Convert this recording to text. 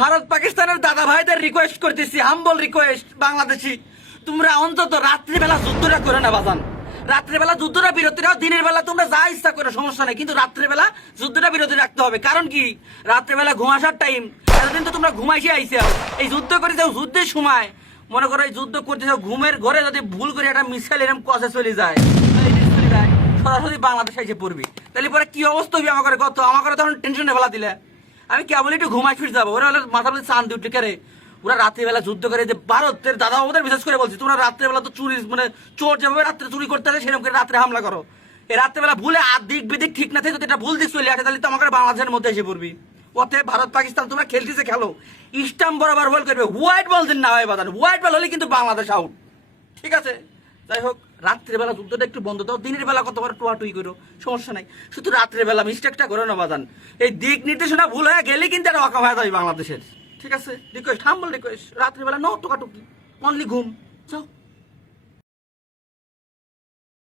ভারত পাকিস্তানের দাদা ভাইদের রিকোয়েস্ট করতেছি হাম্বল রিকোয়েস্ট বাংলাদেশি। তোমরা অন্তত রাত্রিবেলা যুদ্ধটা করে না বাজান। রাত্রিবেলা যুদ্ধটা বিরতি রাখো দিনের বেলা তোমরা যা ইচ্ছা করে, সমস্যা নেই। কিন্তু রাত্রিবেলা যুদ্ধটা বিরতি রাখতে হবে। কারণ কি? রাত্রিবেলা ঘুমাসার টাইম এতদিন তো তোমরা ঘুমাইছে আইসে এই যুদ্ধ করে যাও, যুদ্ধের সময়। মনে করো এই যুদ্ধ করতে যাও, ঘুমের ঘরে যদি ভুল করে একটা মিসাইল এরকম কষে চলে যায় সরাসরি বাংলাদেশ এসে পড়বি। তাহলে পরে কি অবস্থা হবে আমার কত? আমার তখন টেনশনে ফেলা দিলে। আমি কেবল একটু ঘুমাই ফিরে যাব। ওরা মাথার মধ্যে চান উঠে কেরে ওরা রাত্রিবেলা যুদ্ধ করে যে ভারতের দাদা ওদের বিশেষ করে বলছি, তোমরা রাত্রেবেলা তো চুরি মানে চোর যেভাবে রাত্রে চুরি করতে আসে, সেরকম করে রাত্রে হামলা করো। এই রাত্রেবেলা ভুলে আর দিক বিদিক ঠিক না থাকে, যদি এটা ভুল দিক চলে আসে, তাহলে তো আমাকে বাংলাদেশের মধ্যে এসে পড়বি। ওতে ভারত পাকিস্তান, তোমরা খেলতেছে, খেলো। স্টাম্প বরাবর বল করবে হোয়াইট বল দিন না হয় বাজার হোয়াইট বল হলে কিন্তু বাংলাদেশ আউট ঠিক আছে? যাই হোক রাত্রেবেলা দুধটা একটু বন্ধ দাও, দিনের বেলা কতবার টুয়াটুই করো, সমস্যা নাই। শুধু রাত্রেবেলা মিস্টেকটা করো না বাদান এই দিক নির্দেশনা ভুল হয়ে গেলে কিন্তু এটা অকা হয়ে যাবে বাংলাদেশের। ঠিক আছে? রিকোয়েস্ট হাম্বল রিকোয়েস্ট রাত্রেবেলা ন টোকাটুকি অনলি ঘুম। যাও।